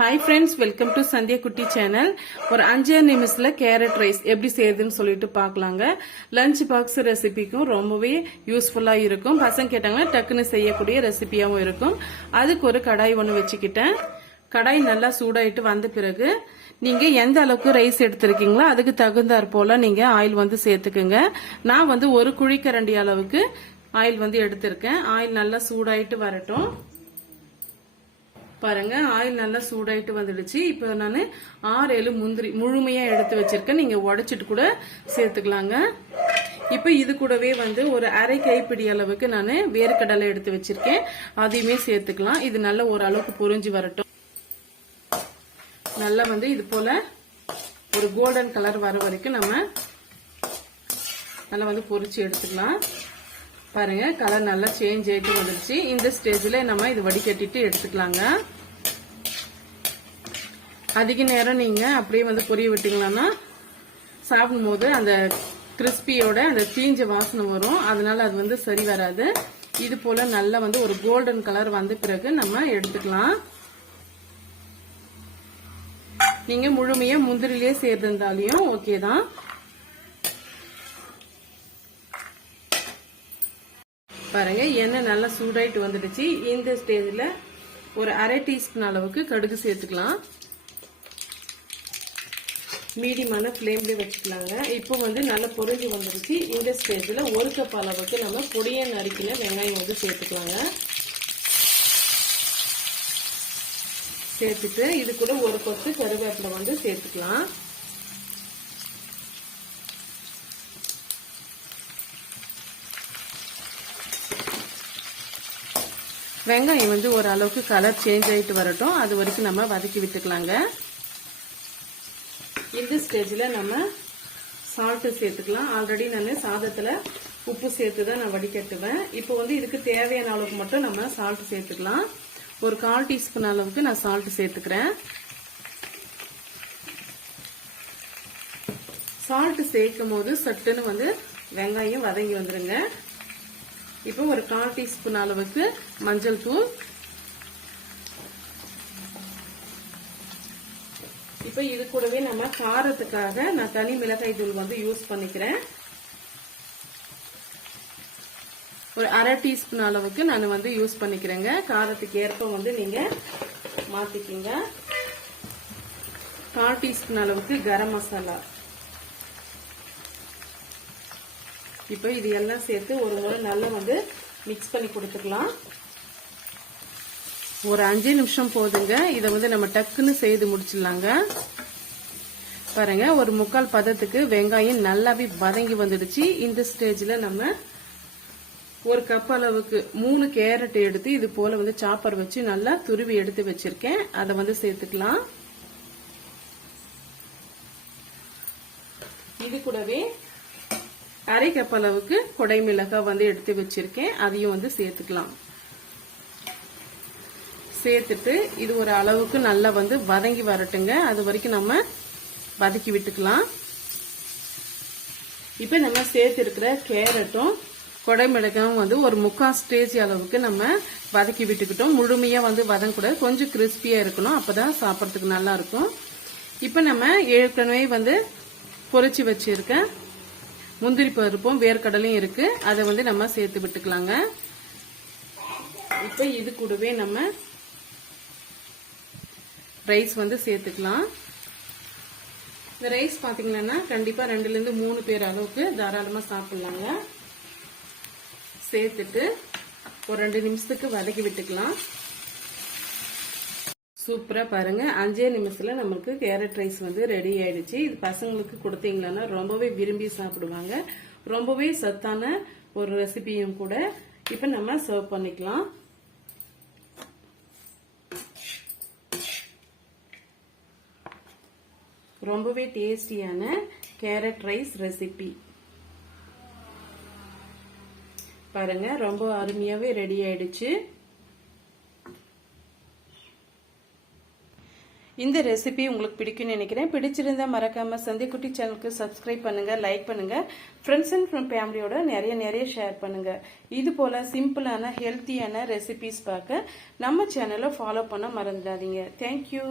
Hi friends welcome to Sandhya குட்டி channel ஒரு அஞ்சே நிமிஷத்தில் கேரட் ரைஸ் எப்படி செய்யுதுன்னு சொல்லிட்டு பார்க்கலாங்க. லஞ்ச் பாக்ஸ் ரெசிபிக்கும் ரொம்பவே யூஸ்ஃபுல்லாக இருக்கும். பசங்க கேட்டாங்கன்னா டக்குன்னு செய்யக்கூடிய ரெசிபியாகவும் இருக்கும். அதுக்கு ஒரு கடாய் ஒன்று வச்சுக்கிட்டேன். கடாய் நல்லா சூடாயிட்டு வந்த பிறகு நீங்கள் எந்த அளவுக்கு ரைஸ் எடுத்திருக்கீங்களோ அதுக்கு தகுந்தாற் போல் நீங்கள் ஆயில் வந்து சேர்த்துக்குங்க. நான் வந்து ஒரு குழிக்கரண்டி அளவுக்கு ஆயில் வந்து எடுத்திருக்கேன். ஆயில் நல்லா சூடாயிட்டு வரட்டும். பாருங்க ஆயில் நல்லா சூடாயிட்டு வந்துடுச்சு. இப்போ நான் ஆறு ஏழு முந்திரி முழுமையா எடுத்து வச்சிருக்கேன். நீங்க உடைச்சிட்டு கூட சேர்த்துக்கலாங்க. இப்போ இது கூடவே வந்து ஒரு அரை கைப்பிடி அளவுக்கு நான் வேர்க்கடலை எடுத்து வச்சிருக்கேன். அதையுமே சேர்த்துக்கலாம். இது நல்ல ஓரளவுக்கு புரிஞ்சு வரட்டும். நல்லா வந்து இது போல ஒரு கோல்டன் கலர் வர வரைக்கும் நம்ம நல்லா வந்து பொறிச்சு எடுத்துக்கலாம். பாருங்க கலர் நல்லா சேஞ்ச் ஆயிட்டு வந்துருச்சு. இந்த ஸ்டேஜ்ல நம்ம இது வடிகட்டிட்டு எடுத்துக்கலாங்க. அதிக நேரம் நீங்க அப்படியே வந்து பொரிய விட்டிங்களான்னா சாப்பிடும் போது அந்த கிறிஸ்பியோட அந்த தீஞ்ச வாசனை வரும். அதனால அது வந்து சரி வராது. இது போல நல்லா வந்து ஒரு கோல்டன் கலர் வந்த பிறகு நம்ம எடுத்துக்கலாம். நீங்க முழுமையா முந்திரிலேயே சேர்ந்திருந்தாலையும் ஓகே தான். பாருங்க எண்ணெய் நல்லா சூடாயிட்டு வந்துடுச்சு. இந்த ஸ்டேஜில் ஒரு அரை டீஸ்பூன் அளவுக்கு கடுகு சேர்த்துக்கலாம். மீடியமான ஃப்ளேம்லேயே வச்சுக்கலாங்க. இப்போ வந்து நல்லா பொறிஞ்சு வந்துடுச்சு. இந்த ஸ்டேஜில் ஒரு கப் அளவுக்கு நம்ம பொடியை நறுக்கின வெங்காயம் வந்து சேர்த்துக்கலாங்க. சேர்த்துட்டு இது கூட ஒரு கொத்து கருவேப்பிலை வந்து சேர்த்துக்கலாம். வெங்காயம் வந்து ஒரு அளவுக்கு கலர் சேஞ்ச் ஆகிட்டு வரட்டும். அது வரைக்கும் நம்ம வதக்கி விட்டுக்கலாங்க. இந்த ஸ்டேஜில் நம்ம சால்ட்டு சேர்த்துக்கலாம். ஆல்ரெடி நான் சாதத்தில் உப்பு சேர்த்து தான் நான் வடிகட்டுவேன். இப்போ வந்து இதுக்கு தேவையான அளவுக்கு மட்டும் நம்ம சால்ட் சேர்த்துக்கலாம். ஒரு கால் டீஸ்பூன் அளவுக்கு நான் சால்ட் சேர்த்துக்கிறேன். சால்ட் சேர்க்கும் போது சட்டுன்னு வந்து வெங்காயம் வதங்கி வந்துருங்க. இப்போ ஒரு கால் டீஸ்பூன் அளவுக்கு மஞ்சள் தூள். இப்போ இது கூடவே நம்ம காரத்துக்காக நான் தனி மிளகாய் தூள் வந்து யூஸ் பண்ணிக்கிறேன். ஒரு அரை டீஸ்பூன் அளவுக்கு நான் வந்து யூஸ் பண்ணிக்கிறேங்க. காரத்துக்கு ஏற்ப வந்து நீங்க மாத்திக்கிங்க. கால் டீஸ்பூன் அளவுக்கு கரம் மசாலா. இப்போ இது எல்லாம் சேர்த்து ஒரு முறை நல்லா வந்து மிக்ஸ் பண்ணி கொடுத்துக்கலாம். ஒரு அஞ்சு நிமிஷம் போதுங்க. இதை வந்து நம்ம டக்குன்னு செய்து முடிச்சிடலாங்க. பாருங்க ஒரு முக்கால் பதத்துக்கு வெங்காயம் நல்லாவே வதங்கி வந்துடுச்சு. இந்த ஸ்டேஜில் நம்ம ஒரு கப் அளவுக்கு மூணு கேரட் எடுத்து இது போல வந்து சாப்பர் வச்சு நல்லா துருவி எடுத்து வச்சிருக்கேன். அதை வந்து சேர்த்துக்கலாம். இது கூடவே அரை கப் அளவுக்கு கொடை மிளகாய் வந்து எடுத்து வச்சிருக்கேன். அதையும் வந்து சேர்த்துக்கலாம். சேர்த்துட்டு இது ஒரு அளவுக்கு நல்லா வந்து வதங்கி வரட்டுங்க. அது வரைக்கும் நம்ம வதக்கி விட்டுக்கலாம். இப்போ நம்ம சேர்த்துருக்கிற கேரட்டும் கொடை மிளகாயும் வந்து ஒரு முக்கால் ஸ்டேஜ் அளவுக்கு நம்ம வதக்கி விட்டுக்கிட்டோம். முழுமையாக வந்து வதங்கக்கூடாது. கொஞ்சம் கிறிஸ்பியாக இருக்கணும். அப்பதான் சாப்பிட்றதுக்கு நல்லா இருக்கும். இப்போ நம்ம ஏற்கனவே வந்து பொறிச்சு வச்சிருக்கேன் முந்திரி பருப்பும் வேர்க்கடலையும் இருக்கு. அதை வந்து நம்ம சேர்த்து விட்டுக்கலாங்க. இப்போ இது கூடவே நம்ம ரைஸ் வந்து சேர்த்துக்கலாம். இந்த ரைஸ் பார்த்தீங்கன்னா கண்டிப்பா ரெண்டுல இருந்து மூணு பேர் அளவுக்கு தாராளமா சாப்பிடலாங்க. சேர்த்துட்டு ஒரு ரெண்டு நிமிஷத்துக்கு வதக்கி விட்டுக்கலாம். சூப்பராக பாருங்க. அஞ்சே நிமிஷத்தில் நம்மளுக்கு கேரட் ரைஸ் வந்து ரெடி ஆயிடுச்சு. இது பசங்களுக்கு கொடுத்தீங்கன்னா ரொம்பவே விரும்பி சாப்பிடுவாங்க. ரொம்பவே சத்தான ஒரு ரெசிபியும் கூட இப்போ நம்ம சர்வ் பண்ணிக்கலாம். ரொம்பவே டேஸ்டியான கேரட் ரைஸ் ரெசிபி. பாருங்க ரொம்ப அருமையாகவே ரெடி ஆயிடுச்சு. இந்த ரெசிபி உங்களுக்கு பிடிக்கும்னு நினைக்கிறேன். பிடிச்சிருந்தா மறக்காம சந்திக்குட்டி சேனலுக்கு சப்ஸ்கிரைப் பண்ணுங்க லைக் பண்ணுங்க. ஃப்ரெண்ட்ஸ் அண்ட் ஃபேமிலியோட நிறைய நிறைய ஷேர் பண்ணுங்க. இது போல சிம்பிளான ஹெல்த்தியான ரெசிபிஸ் பார்க்க நம்ம சேனலை ஃபாலோ பண்ண மறந்துடாதீங்க. தேங்க்யூ